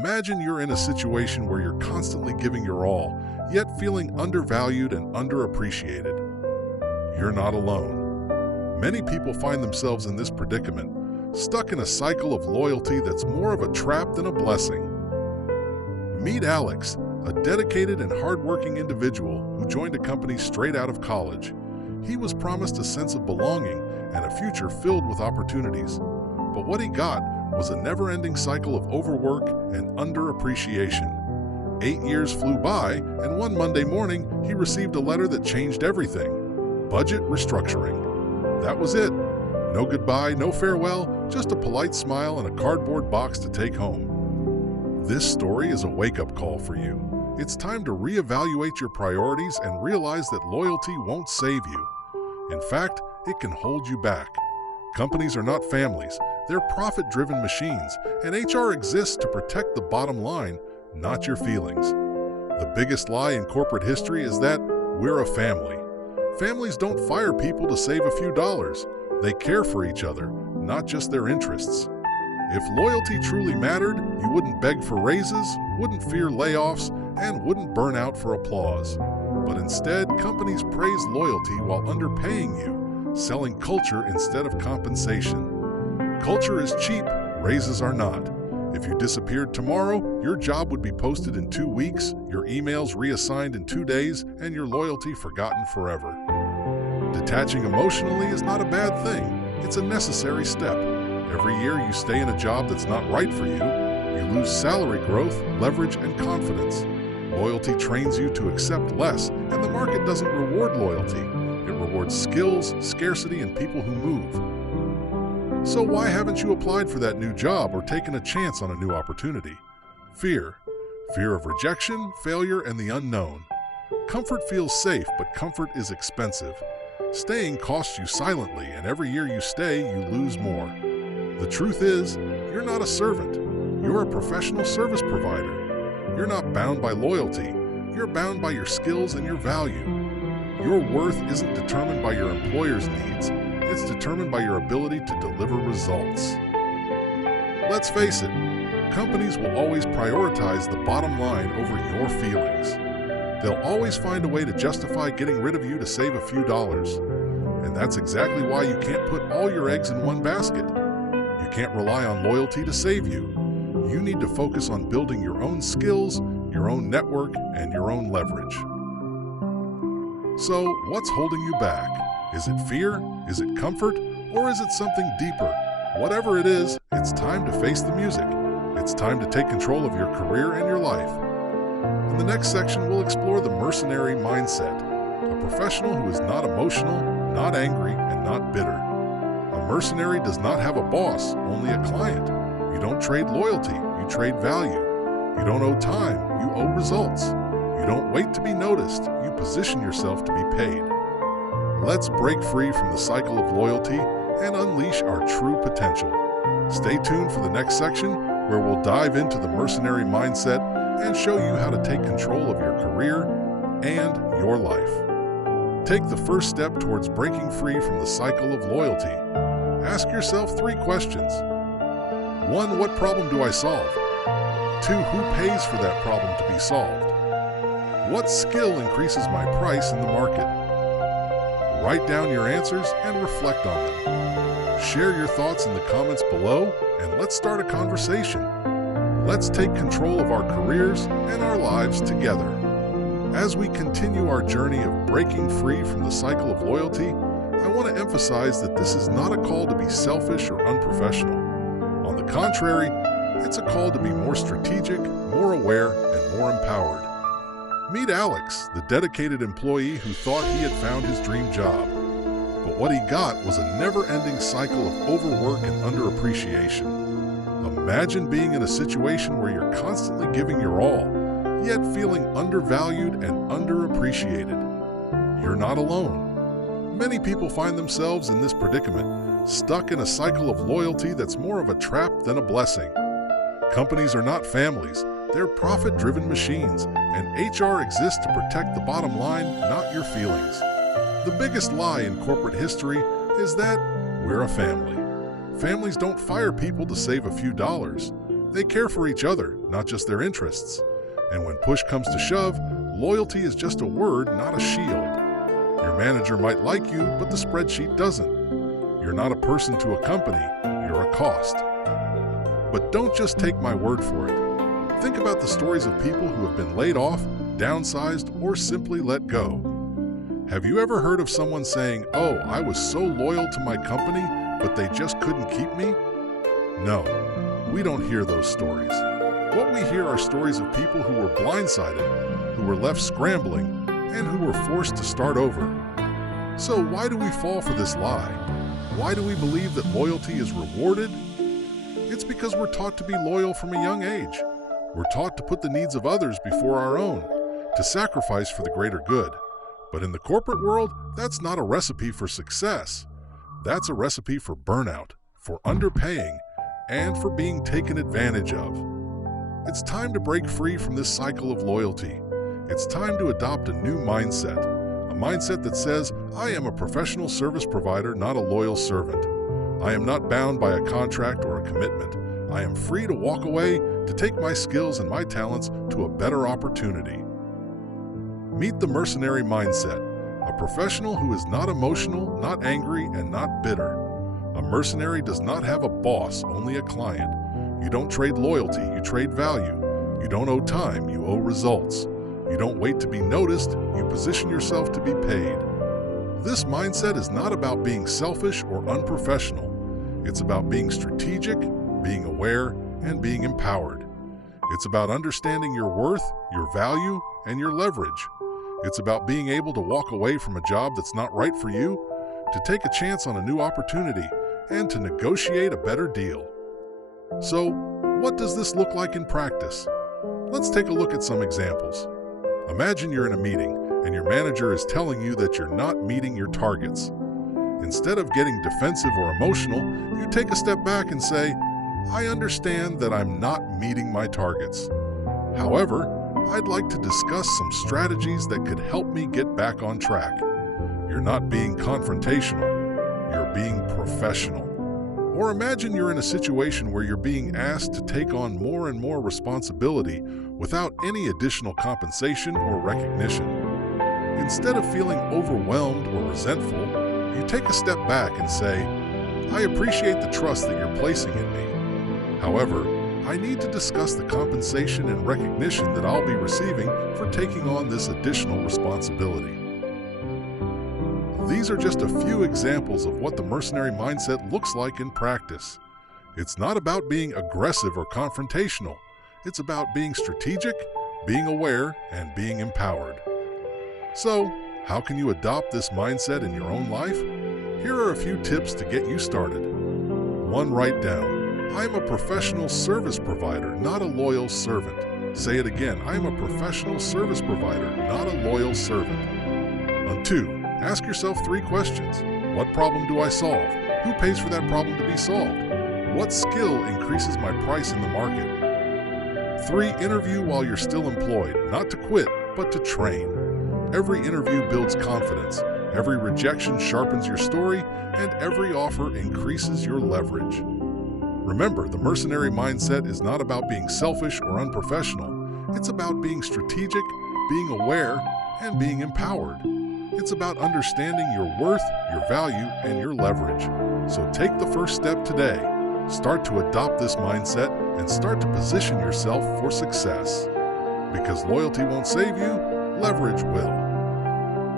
Imagine you're in a situation where you're constantly giving your all, yet feeling undervalued and underappreciated. You're not alone. Many people find themselves in this predicament, stuck in a cycle of loyalty that's more of a trap than a blessing. Meet Alex, a dedicated and hardworking individual who joined a company straight out of college. He was promised a sense of belonging and a future filled with opportunities. But what he got was a never-ending cycle of overwork and underappreciation. 8 years flew by, and one Monday morning, he received a letter that changed everything. Budget restructuring. That was it. No goodbye, no farewell, just a polite smile and a cardboard box to take home. This story is a wake-up call for you. It's time to reevaluate your priorities and realize that loyalty won't save you. In fact, it can hold you back. Companies are not families, they're profit-driven machines, and HR exists to protect the bottom line, not your feelings. The biggest lie in corporate history is that we're a family. Families don't fire people to save a few dollars. They care for each other, not just their interests. If loyalty truly mattered, you wouldn't beg for raises, wouldn't fear layoffs, and wouldn't burn out for applause. But instead, companies praise loyalty while underpaying you, selling culture instead of compensation. Culture is cheap, raises are not. If you disappeared tomorrow, your job would be posted in 2 weeks, your emails reassigned in 2 days, and your loyalty forgotten forever. Detaching emotionally is not a bad thing. It's a necessary step. Every year you stay in a job that's not right for you, you lose salary growth, leverage, and confidence. Loyalty trains you to accept less, and the market doesn't reward loyalty. It rewards skills, scarcity, and people who move. So why haven't you applied for that new job or taken a chance on a new opportunity? Fear. Fear of rejection, failure, and the unknown. Comfort feels safe, but comfort is expensive. Staying costs you silently, and every year you stay, you lose more. The truth is, you're not a servant. You're a professional service provider. You're not bound by loyalty. You're bound by your skills and your value. Your worth isn't determined by your employer's needs. It's determined by your ability to deliver results. Let's face it, companies will always prioritize the bottom line over your feelings. They'll always find a way to justify getting rid of you to save a few dollars. And that's exactly why you can't put all your eggs in one basket. You can't rely on loyalty to save you. You need to focus on building your own skills, your own network, and your own leverage. So, what's holding you back? Is it fear? Is it comfort? Or is it something deeper? Whatever it is, it's time to face the music. It's time to take control of your career and your life. In the next section, we'll explore the mercenary mindset, a professional who is not emotional, not angry, and not bitter. A mercenary does not have a boss, only a client. You don't trade loyalty, you trade value. You don't owe time, you owe results. You don't wait to be noticed, you position yourself to be paid. Let's break free from the cycle of loyalty and unleash our true potential. Stay tuned for the next section, where we'll dive into the mercenary mindset and show you how to take control of your career and your life. Take the first step towards breaking free from the cycle of loyalty. Ask yourself 3 questions. 1. What problem do I solve? 2. Who pays for that problem to be solved? What skill increases my price in the market? Write down your answers and reflect on them. Share your thoughts in the comments below, and let's start a conversation. Let's take control of our careers and our lives together. As we continue our journey of breaking free from the cycle of loyalty, I want to emphasize that this is not a call to be selfish or unprofessional. On the contrary, it's a call to be more strategic, more aware, and more empowered. Meet Alex, the dedicated employee who thought he had found his dream job. But what he got was a never-ending cycle of overwork and underappreciation. Imagine being in a situation where you're constantly giving your all, yet feeling undervalued and underappreciated. You're not alone. Many people find themselves in this predicament, stuck in a cycle of loyalty that's more of a trap than a blessing. Companies are not families, they're profit-driven machines, and HR exists to protect the bottom line, not your feelings. The biggest lie in corporate history is that we're a family. Families don't fire people to save a few dollars. They care for each other, not just their interests. And when push comes to shove, loyalty is just a word, not a shield. Your manager might like you, but the spreadsheet doesn't. You're not a person to a company, you're a cost. But don't just take my word for it. Think about the stories of people who have been laid off, downsized, or simply let go. Have you ever heard of someone saying, "Oh, I was so loyal to my company, but they just couldn't keep me"? No, we don't hear those stories. What we hear are stories of people who were blindsided, who were left scrambling, and who were forced to start over. So why do we fall for this lie? Why do we believe that loyalty is rewarded? It's because we're taught to be loyal from a young age. We're taught to put the needs of others before our own, to sacrifice for the greater good. But in the corporate world, that's not a recipe for success. That's a recipe for burnout, for underpaying, and for being taken advantage of. It's time to break free from this cycle of loyalty. It's time to adopt a new mindset, a mindset that says, I am a professional service provider, not a loyal servant. I am not bound by a contract or a commitment. I am free to walk away, to take my skills and my talents to a better opportunity. Meet the mercenary mindset, a professional who is not emotional, not angry, and not bitter. A mercenary does not have a boss, only a client. You don't trade loyalty, you trade value. You don't owe time, you owe results. You don't wait to be noticed, you position yourself to be paid. This mindset is not about being selfish or unprofessional. It's about being strategic, being aware, and being empowered. It's about understanding your worth, your value, and your leverage. It's about being able to walk away from a job that's not right for you, to take a chance on a new opportunity, and to negotiate a better deal. So, what does this look like in practice? Let's take a look at some examples. Imagine you're in a meeting and your manager is telling you that you're not meeting your targets. Instead of getting defensive or emotional, you take a step back and say, I understand that I'm not meeting my targets. However, I'd like to discuss some strategies that could help me get back on track. You're not being confrontational, you're being professional. Or imagine you're in a situation where you're being asked to take on more and more responsibility without any additional compensation or recognition. Instead of feeling overwhelmed or resentful, you take a step back and say, I appreciate the trust that you're placing in me. However, I need to discuss the compensation and recognition that I'll be receiving for taking on this additional responsibility. These are just a few examples of what the mercenary mindset looks like in practice. It's not about being aggressive or confrontational. It's about being strategic, being aware, and being empowered. So, how can you adopt this mindset in your own life? Here are a few tips to get you started. 1. Write down, I am a professional service provider, not a loyal servant. Say it again, I am a professional service provider, not a loyal servant. 2. Ask yourself 3 questions. What problem do I solve? Who pays for that problem to be solved? What skill increases my price in the market? 3. Interview while you're still employed, not to quit, but to train. Every interview builds confidence, every rejection sharpens your story, and every offer increases your leverage. Remember, the mercenary mindset is not about being selfish or unprofessional. It's about being strategic, being aware, and being empowered. It's about understanding your worth, your value, and your leverage. So take the first step today. Start to adopt this mindset and start to position yourself for success. Because loyalty won't save you, leverage will.